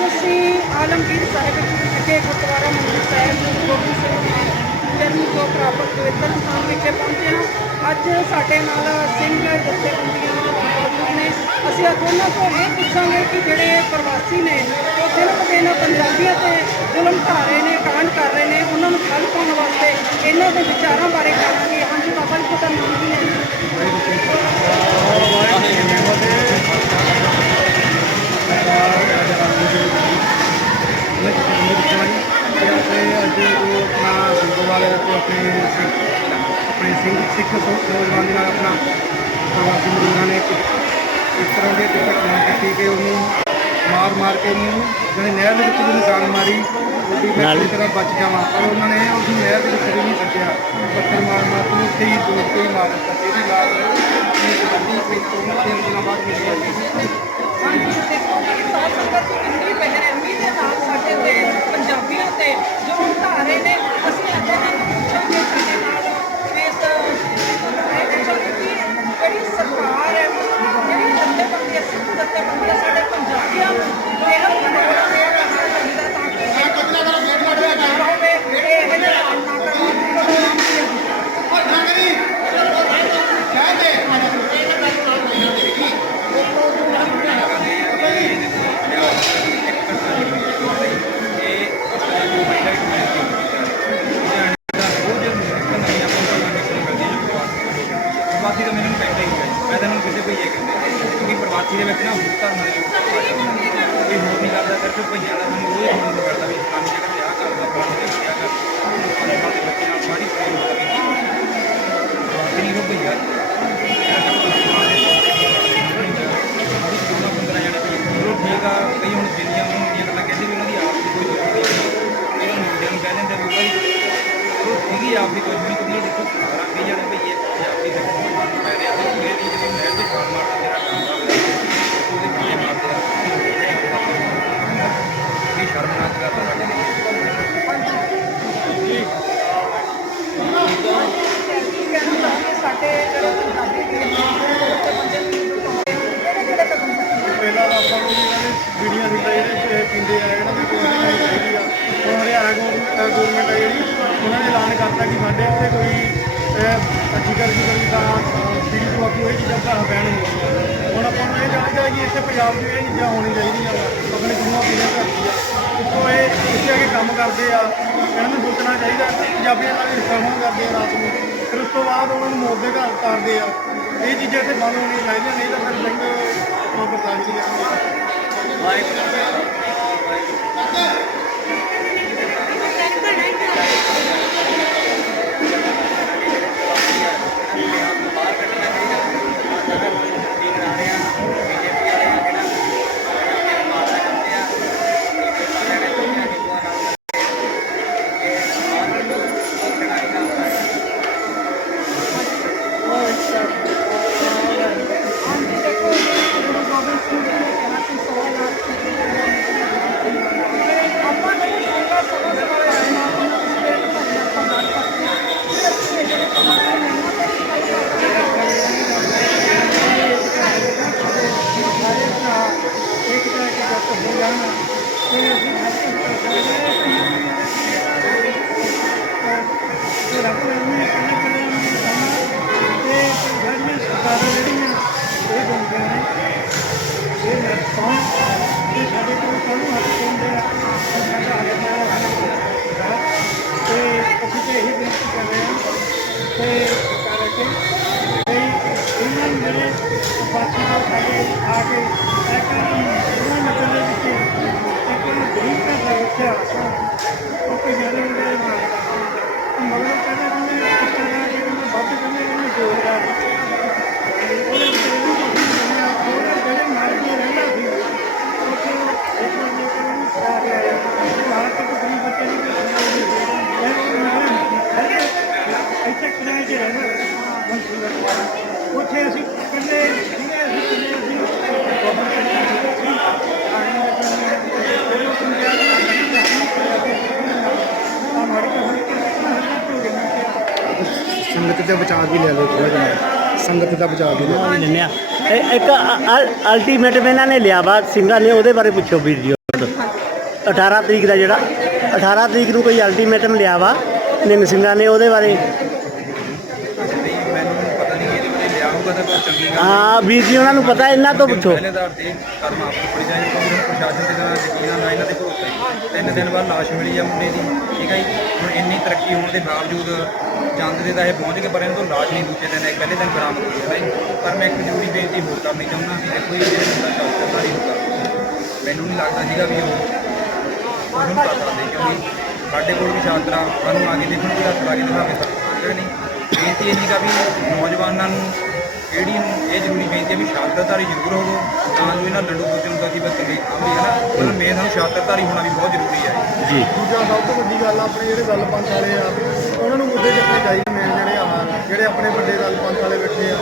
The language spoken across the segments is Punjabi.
ਅੱਜ ਅਸੀਂ ਆਲਮਗੀਰ ਸਾਹਿਬ ਵਿਖੇ ਗੁਰਦੁਆਰਾ ਮੰਦਿਰ ਸਾਹਿਬ ਗੁਰੂ ਗੋਬਿੰਦ ਸਿੰਘ ਜੀ ਜਨਮ ਤੋਂ ਪ੍ਰਾਪਤ ਪਵਿੱਤਰ ਸਥਾਨ ਵਿਖੇ ਪਹੁੰਚੇ ਹਾਂ। ਅੱਜ ਸਾਡੇ ਨਾਲ ਸਿੰਘ ਜਥੇਬੰਦੀਆਂ ਮੌਜੂਦ ਨੇ। ਅਸੀਂ ਅੱਜ ਉਹਨਾਂ ਤੋਂ ਇਹ ਪੁੱਛਾਂਗੇ ਕਿ ਜਿਹੜੇ ਪ੍ਰਵਾਸੀ ਨੇ, ਉਹ ਸਿਰਫ ਬ ਦਿਨ ਪੰਜਾਬੀਆਂ ਤੇ ਜ਼ੁਲਮ ਢਾਹ ਰਹੇ ਨੇ, ਕਾਂਡ ਕਰ ਰਹੇ ਨੇ। ਉਹਨਾਂ ਨੂੰ ਠੱਲ ਪਾਉਣ ਵਾਸਤੇ ਇਹਨਾਂ ਦੇ ਵਿਚਾਰਾਂ ਬਾਰੇ ਕਰਾਂਗੇ ਸਿੰਘ ਸਿੱਖ ਨੌਜਵਾਨ ਦੇ ਨਾਲ ਆਪਣਾ ਪ੍ਰਵਾਸੀ ਮਜ਼ਦੂਰਾਂ ਨੇ ਇਸ ਤਰ੍ਹਾਂ ਦੀ ਘਟਨਾ ਕੀਤੀ ਕਿ ਉਹਨੂੰ ਮਾਰ ਮਾਰ ਕੇ ਉਹਨੂੰ ਜਿਹੜੇ ਨਹਿਰ ਦੇ ਵਿੱਚ ਵੀ ਨਿਸ਼ਾਨ ਮਾਰੀ ਉਹਦੀ ਮੈਂ ਪੂਰੀ ਤਰ੍ਹਾਂ ਬਚ ਜਾਵਾਂ। ਪਰ ਉਹਨਾਂ ਨੇ ਉਸ ਨਹਿਰ ਦੇ ਵਿੱਚ ਵੀ ਨਹੀਂ ਸੱਜਿਆ ਪੱਥਰ ਮਾਰ ਮਾਰ ਕੇ ਉੱਥੇ ਹੀ ਦੂਰ ਤੇ ਮਾਰ ਦਿੱਤਾ। ਜਿਹਦੀ ਲਾਸ਼ ਇਹ ਗੱਡੀ ਕੋਈ ਤੋਂ ਤਿੰਨ ਦਿਨਾਂ ਬਾਅਦ ਮਿਲੀ ਹੈ। ਪੰਜਾਬੀਆਂ ਤੇ ਜੋ ਢਾਹ ਨੇ, ਅਸੀਂ ਅੱਜ ਪ੍ਰਵਾਸੀ ਤਾਂ ਮੈਨੂੰ ਪੈਂਦਾ ਹੀ ਹੈ। ਮੈਂ ਤਾਂ ਮੈਨੂੰ ਕਿਸੇ ਭਈਏ ਕਹਿੰਦੇ ਕਿਉਂਕਿ ਪ੍ਰਵਾਸੀ ਦੇ ਵਿੱਚ ਨਾ ਹੋਰ ਧਰਮ ਦੇ ਲੋਕ ਕੋਈ ਹੋਰ ਨਹੀਂ ਕਰਦਾ ਕਰਕੇ ਭਈਆ ਦਾ ਮੈਨੂੰ ਉਹ ਹੀ ਕਰਦਾ ਵੀ ਫਲਾਣੀ ਜਗ੍ਹਾ ਤੇ ਆ ਕਰਦਾ ਫਲਾਣੀ ਤੇ ਆ ਕਰਦਾ। ਦੇ ਬੱਚੇ ਨਾਲ ਸਾਰੀ ਪ੍ਰੇਮ ਹੋਵੇ ਪ੍ਰਵਾਸੀ ਨਹੀਂ ਉਹ ਭਈਆ। ਚਲੋ ਠੀਕ ਆ ਕਈ ਹੁਣ ਜਿੰਨੀਆਂ ਨੂੰ ਇੰਨੀਆਂ ਗੱਲਾਂ ਕਹਿੰਦੇ ਵੀ ਉਹਨਾਂ ਦੀ ਆਪ ਦੀ ਕੋਈ ਦੁਸ਼ਮਣੀ ਨਹੀਂ। ਕਈ ਮੁੰਡਿਆਂ ਨੂੰ ਕਹਿ ਦਿੰਦੇ ਵੀ ਭਾਈ ਚਲੋ ਸੀਗੀ ਆਪ ਦੀ ਕੋਈ ਤੁਸੀਂ ਦੇਖੋ ਆਪਾਂ ਨੂੰ ਇਹਨਾਂ ਦੇ ਬੀੜੀਆਂ ਸਿੱਟਾ ਜਿਹੜੇ ਪੀਂਦੇ ਆ, ਇਹਨਾਂ ਦੀ ਕੋਈ ਨਹੀਂ ਚਾਹੀਦੀ ਆ। ਹੁਣ ਹਰਿਆਣਾ ਗਵਰਨਮੈਂਟ ਆ ਜਿਹੜੀ, ਉਹਨਾਂ ਨੇ ਐਲਾਨ ਕਰਤਾ ਕਿ ਸਾਡੇ ਇੱਥੇ ਕੋਈ ਅਜੀਕਰ ਦੀ ਕੋਈ ਤਾਂ ਬੀੜੀ ਤੰਬਾਕੂ ਇਹ ਚੀਜ਼ਾਂ ਘਰ ਬੈਨ ਹੋ ਹੁਣ ਆਪਾਂ ਨੂੰ ਇਹ ਚਾਹੀਦਾ ਕਿ ਇੱਥੇ ਪੰਜਾਬ 'ਚ ਇਹ ਚੀਜ਼ਾਂ ਹੋਣੀ ਚਾਹੀਦੀਆਂ ਆਪਣੇ ਗੁਰੂਆਂ ਪੀੜ੍ਹੀਆਂ ਕਰਦੀ ਆ। ਇੱਥੋਂ ਇਹ, ਇੱਥੇ ਆ ਕੇ ਕੰਮ ਕਰਦੇ ਆ, ਇਹਨਾਂ ਨੂੰ ਸੋਚਣਾ ਚਾਹੀਦਾ ਪੰਜਾਬੀਆਂ ਨਾਲ ਰਿਸ਼ਤਾ ਕਰਦੇ ਆ ਰਾਤ ਨੂੰ। ਫਿਰ ਉਸ ਤੋਂ ਬਾਅਦ ਉਹਨਾਂ ਨੂੰ ਮੋੜਦੇ ਘਰ ਤਾਰਦੇ ਆ। ਇਹ ਚੀਜ਼ਾਂ ਇੱਥੇ ਬੰਦ ਹੋਣੀਆਂ ਚਾਹੀਦੀਆਂ, ਨਹੀਂ ਤਾਂ ਫਿਰ ਸਿੰਘ ਆਪਾਂ ਬਰਦਾਸ਼ਤ ਨਹੀਂ ਕਰਾਂਗੇ ਹਾਂਜੀ ਬਾਕੀ ਦਾ ਸਾਡੇ ਆ ਕੇ ਇੱਕ ਉਹਨਾਂ ਨਗਰ ਦੇ ਵਿੱਚ ਇੱਕ ਗਰੀਬ ਦਾ ਬੱਚਾ ਉਹ ਕੋਈ ਜਿਹੜੇ ਉਹਦੇ ਨਾਲ ਮਗਰ ਕਹਿੰਦਾ ਕਿ ਮੈਂ ਇਸ ਤਰ੍ਹਾਂ ਕਿ ਮੈਂ ਵੱਧ ਕਹਿੰਦੇ ਇਹਨੂੰ ਜੋੜਦਾ ਉਹਦੇ ਵਿੱਚ ਇਹਨੂੰ ਕੁਝ ਨਹੀਂ ਉਹਦੇ ਜਿਹੜੇ ਮਰ ਕੇ ਰਹਿੰਦਾ ਸੀ ਉੱਥੇ ਇੱਕ ਵਾਰ ਜੇ ਕਿ ਉਹਨੂੰ ਖਾ ਕੇ ਆਇਆ ਹਾਲਤ ਤੋਂ ਗਰੀਬ ਬੱਚੇ ਦੀ ਕੋਈ ਸੁਣਵਾਈ ਨਹੀਂ ਇੱਥੇ ਕਿਰਾਏ 'ਤੇ ਰਹਿੰਦਾ ਉੱਥੇ ਅਸੀਂ ਇਕੱਲੇ ਸੀਗੇ ਅਸੀਂ ਇਕੱਲੇ ਅਸੀਂ ਸੰਗਤ ਦਾ ਬਚਾਅ ਵੀ ਲੈ ਲਓ ਥੋੜਾ ਜਿਹਾ। ਸੰਗਤ ਦਾ ਬਚਾਅ ਵੀ ਲੈ ਲਓ। ਲੈਂਦੇ ਆ। ਇਹ ਇੱਕ ਅਲਟੀਮੇਟਮ ਇਹਨਾਂ ਨੇ ਲਿਆ ਵਾ ਸਿੰਘਾਂ ਨੇ ਉਹਦੇ ਬਾਰੇ ਪੁੱਛੋ ਵੀਰ ਜੀ ਪੇਪਰ 18 ਤਰੀਕ ਦਾ ਜਿਹੜਾ 18 ਤਰੀਕ ਨੂੰ ਕੋਈ ਅਲਟੀਮੇਟਮ ਲਿਆ ਵਾ ਨਿੰਗ ਸਿੰਘਾਂ ਨੇ ਉਹਦੇ ਬਾਰੇ। ਨਹੀਂ ਮੈਨੂੰ ਪਤਾ ਨਹੀਂ ਇਹਦੇ ਬਾਰੇ ਲਿਆ ਹੋਊਗਾ ਤਾਂ ਬਹੁਤ ਚੰਗੀ ਗੱਲ ਹੈ। ਵੀਰ ਜੀ ਉਹਨਾਂ ਨੂੰ ਪਤਾ ਇਹਨਾਂ ਤੋਂ ਪੁੱਛੋ। ਪਹਿਲੇ ਤੇ ਆਪ ਕਿਉਂਕਿ ਪ੍ਰਸ਼ਾਸਨ ਨਾ ਇਹਨਾਂ ਤਿੰਨ ਦਿਨ ਬਾਅਦ ਲਾਸ਼ ਮਿਲੀ ਆ ਮੁੰਡੇ ਦੀ, ਠੀਕ ਹੈ ਜੀ? ਹੁਣ ਇੰਨੀ ਤਰੱਕੀ ਹੋਣ ਦੇ ਬਾਵਜੂਦ ਚੰਦ ਦੇ ਤਾਂ ਇਹ ਪਹੁੰਚ ਗਏ, ਪਰ ਇਹਨਾਂ ਤੋਂ ਲਾਸ਼ ਨਹੀਂ ਦੂਜੇ ਦਿਨ, ਇਹ ਪਹਿਲੇ ਦਿਨ ਬਰਾਮਦ ਹੋਈ ਹੈ ਜੀ ਪਰ ਮੈਂ ਇੱਕ ਜ਼ਰੂਰੀ ਬੇਨਤੀ ਹੋਰ ਕਰਨੀ ਚਾਹੁੰਦਾ ਕਿ ਦੇਖੋ ਜੀ ਇਹ ਮੁੰਡਾ ਸ਼ਾਸਤਰ ਨਹੀਂ ਹੁੰਦਾ। ਮੈਨੂੰ ਨਹੀਂ ਲੱਗਦਾ ਸੀਗਾ ਵੀ ਉਹ ਉਹਨੂੰ ਕਰ ਸਕਦੇ ਕਿਉਂਕਿ ਸਾਡੇ ਕੋਲ ਵੀ ਛਾਤਰਾ ਸਾਨੂੰ ਆ ਕੇ ਦੇਖਣ ਦੀ ਹੱਥ ਲਾ ਕੇ ਦਿਖਾਵੇ ਸਕਦੇ ਨਹੀਂ। ਬੇਨਤੀ ਇੰਨੀ ਸੀਗਾ ਵੀ ਨੌਜਵਾਨਾਂ ਨੂੰ ਜਿਹੜੀ ਨੂੰ ਇਹ ਜ਼ਰੂਰੀ ਬੇਨਤੀ ਹੈ ਵੀ ਸ਼ਾਸਤਰਧਾਰੀ ਜ਼ਰੂਰ ਹੋਵੋ ਤਾਂ ਜੋ ਇਹਨਾਂ ਲੰਡੂ ਕੋਚਨ ਦਾ ਕੀ ਬਸ ਆਉਂਦੀ ਹੈ ਨਾ ਮਤਲਬ ਮੇਨ ਸਾਨੂੰ ਸ਼ਾਸਤਰਧਾਰੀ ਹੋਣਾ ਵੀ ਬਹੁਤ ਜ਼ਰੂਰੀ ਹੈ। ਜੀ। ਦੂਜਾ ਸਭ ਤੋਂ ਵੱਡੀ ਗੱਲ ਆਪਣੇ ਜਿਹੜੇ ਗੱਲ ਪੰਥ ਵਾਲੇ ਆ ਉਹਨਾਂ ਨੂੰ ਮੁੱਦੇ ਚੱਕਣੇ ਚਾਹੀਦੇ ਨੇ ਜਿਹੜੇ ਆ ਜਿਹੜੇ ਆਪਣੇ ਵੱਡੇ ਗੱਲ ਪੰਥ ਵਾਲੇ ਬੈਠੇ ਆ।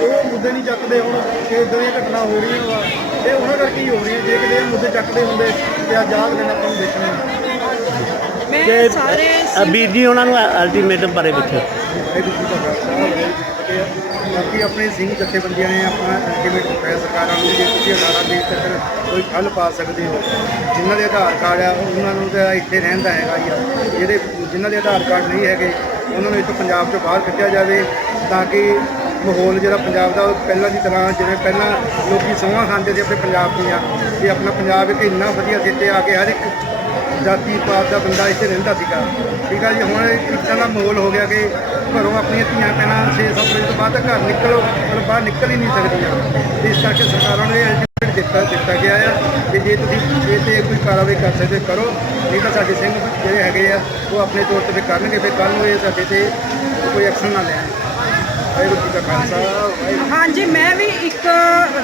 ਉਹ ਮੁੱਦੇ ਨਹੀਂ ਚੱਕਦੇ ਹੁਣ ਕਿ ਇਦਾਂ ਦੀਆਂ ਘਟਨਾ ਹੋ ਰਹੀਆਂ ਵਾ। ਇਹ ਉਹਨਾਂ ਕਰਕੇ ਹੀ ਹੋ ਰਹੀਆਂ ਜੇ ਕਿਤੇ ਇਹ ਮੁੱਦੇ ਚੱਕਦੇ ਹੁੰਦੇ ਤੇ ਅੱਜ ਆਹ ਲੈਣਾ ਆਪਾਂ ਨੂੰ ਦੇਖਣੇ ਮੈਂ ਸਾਰੇ ਵੀਰ ਜੀ ਉਹਨਾਂ ਨੂੰ ਅਲਟੀਮੇਟਮ ਬਾਰੇ ਪੁੱਛੋ। ਇਹ ਦੂਜੀ ਦਾ ਖਾਲਸਾ ਬਾਕੀ ਆਪਣੇ ਸਿੰਘ ਜਥੇਬੰਦੀਆਂ ਨੇ ਆਪਣਾ ਅਲਟੀਮੇਟ ਹੈ, ਸਰਕਾਰਾਂ ਨੂੰ ਜੇ ਤੁਸੀਂ 18 ਤਰੀਕ ਤੱਕ ਕੋਈ ਹੱਲ ਪਾ ਸਕਦੇ ਹੋ। ਜਿਨ੍ਹਾਂ ਦੇ ਆਧਾਰ ਕਾਰਡ ਆ, ਉਹਨਾਂ ਨੂੰ ਤਾਂ ਇੱਥੇ ਰਹਿਣ ਦਾ ਹੈਗਾ ਹੀ ਆ। ਜਿਹੜੇ ਜਿਨ੍ਹਾਂ ਦੇ ਆਧਾਰ ਕਾਰਡ ਨਹੀਂ ਹੈਗੇ, ਉਹਨਾਂ ਨੂੰ ਇੱਥੋਂ ਪੰਜਾਬ ਤੋਂ ਬਾਹਰ ਕੱਢਿਆ ਜਾਵੇ ਤਾਂ ਕਿ ਮਾਹੌਲ ਜਿਹੜਾ ਪੰਜਾਬ ਦਾ ਪਹਿਲਾਂ ਦੀ ਤਰ੍ਹਾਂ ਜਿਵੇਂ ਪਹਿਲਾਂ ਲੋਕੀ ਸੋਹਾਂ ਖਾਂਦੇ ਸੀ ਆਪਣੇ ਪੰਜਾਬ ਦੀਆਂ ਕਿ ਆਪਣਾ ਪੰਜਾਬ ਇੱਕ ਇੰਨਾ ਵਧੀਆ ਜਿੱਤੇ ਆ ਕੇ ਹਰ ਇੱਕ ਜਾਤੀ ਪਾਤ ਦਾ ਬੰਦਾ ਇੱਥੇ ਰਹਿੰਦਾ ਸੀਗਾ। ਠੀਕ ਆ ਜੀ, ਹੁਣ ਇਸ ਤਰ੍ਹਾਂ ਦਾ ਮਾਹੌਲ ਹੋ ਗਿਆ ਕਿ ਘਰੋਂ ਆਪਣੀਆਂ ਧੀਆਂ ਪੈਣਾ 6-7 ਵਜੇ ਤੋਂ ਬਾਅਦ ਤਾਂ ਘਰ ਨਿਕਲੋ ਪਰ ਬਾਹਰ ਨਿਕਲ ਹੀ ਨਹੀਂ ਸਕਦੀਆਂ। ਇਸ ਕਰਕੇ ਸਰਕਾਰਾਂ ਨੂੰ ਇਹ ਅਲਟੀਮੇਟ ਦਿੱਤਾ ਦਿੱਤਾ ਗਿਆ ਆ ਕਿ ਜੇ ਤੁਸੀਂ ਇਹ ਤੇ ਕੋਈ ਕਾਰਵਾਈ ਕਰ ਸਕਦੇ, ਕਰੋ। ਨਹੀਂ ਤਾਂ ਸਾਡੇ ਸਿੰਘ ਜਿਹੜੇ ਹੈਗੇ ਆ, ਉਹ ਆਪਣੇ ਤੌਰ ਤੇ ਫਿਰ ਕਰਨਗੇ। ਫਿਰ ਕੱਲ ਨੂੰ ਇਹ ਸਾਡੇ ਤੇ ਕੋਈ ਐਕਸ਼ਨ ਨਾ ਲੈਣ। ਵਾਹਿਗੁਰੂ ਜੀ ਕਾ ਖਾਲਸਾ ਹਾਂਜੀ, ਮੈਂ ਵੀ ਇੱਕ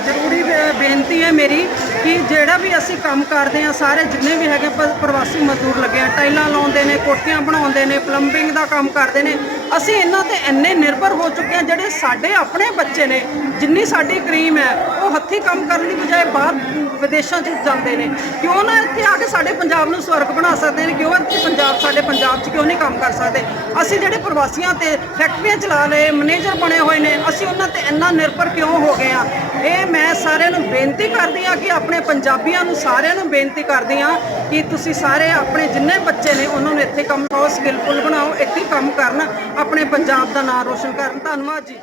ਜ਼ਰੂਰੀ ਬੇਨਤੀ ਹੈ ਮੇਰੀ ਕਿ ਜਿਹੜਾ ਵੀ ਅਸੀਂ ਕੰਮ ਕਰਦੇ ਆ ਸਾਰੇ ਜਿੰਨੇ ਵੀ ਹੈਗੇ ਪ- ਪ੍ਰਵਾਸੀ ਮਜ਼ਦੂਰ ਲੱਗੇ ਆ, ਟਾਈਲਾਂ ਲਾਉਂਦੇ ਨੇ, ਕੋਠੀਆਂ ਬਣਾਉਂਦੇ ਨੇ ਪਲੰਬਿੰਗ ਦਾ ਕੰਮ ਕਰਦੇ ਨੇ ਅਸੀਂ ਇਹਨਾਂ ਤੇ ਇੰਨੇ ਨਿਰਭਰ ਹੋ ਚੁੱਕੇ ਹਾਂ, ਜਿਹੜੇ ਸਾਡੇ ਆਪਣੇ ਬੱਚੇ ਨੇ, ਜਿੰਨੀ ਸਾਡੀ ਕਰੀਮ ਹੈ, ਉਹ ਹੱਥੀਂ ਕੰਮ ਕਰਨ ਦੀ ਬਜਾਏ ਬਾਹਰ ਵਿਦੇਸ਼ਾਂ 'ਚ ਜਾਂਦੇ ਨੇ। ਕਿਉਂ ਨਾ ਇੱਥੇ ਆ ਕੇ ਸਾਡੇ ਪੰਜਾਬ ਨੂੰ ਸਵਰਗ ਬਣਾ ਸਕਦੇ ਨੇ? ਕਿਉਂ ਇੱਥੇ ਪੰਜਾਬ, ਸਾਡੇ ਪੰਜਾਬ 'ਚ ਕਿਉਂ ਨਹੀਂ ਕੰਮ ਕਰ ਸਕਦੇ? ਅਸੀਂ ਜਿਹੜੇ ਪ੍ਰਵਾਸੀਆਂ ਤੇ ਫੈਕਟਰੀਆਂ ਚਲਾ ਲਏ, ਮੈਨੇਜਰ ਬਣੇ ਹੋਏ ਨੇ, ਅਸੀਂ ਉਹਨਾਂ ਤੇ ਇੰਨਾ ਨਿਰਭਰ ਕਿਉਂ ਹੋ ਗਏ ਆ ਇਹ ਮੈਂ ਸਾਰਿਆਂ ਨੂੰ ਬੇਨਤੀ ਕਰਦੀ ਆ ਕਿ ਆਪਣੇ ਪੰਜਾਬੀਆਂ ਨੂੰ ਸਾਰਿਆਂ ਨੂੰ ਬੇਨਤੀ ਕਰਦੀ ਆ ਕਿ ਤੁਸੀਂ ਸਾਰੇ ਆਪਣੇ ਜਿੰਨੇ ਬੱਚੇ ਨੇ, ਉਹਨਾਂ ਨੂੰ ਇੱਥੇ ਕੰਮ ਕਰੋ ਸਕਿੱਲਫੁਲ ਬਣਾਓ, ਇੱਥੇ ਕੰਮ ਕਰਨ ਆਪਣੇ ਪੰਜਾਬ ਦਾ ਨਾਮ ਰੋਸ਼ਨ ਕਰਨ। ਧੰਨਵਾਦ ਜੀ।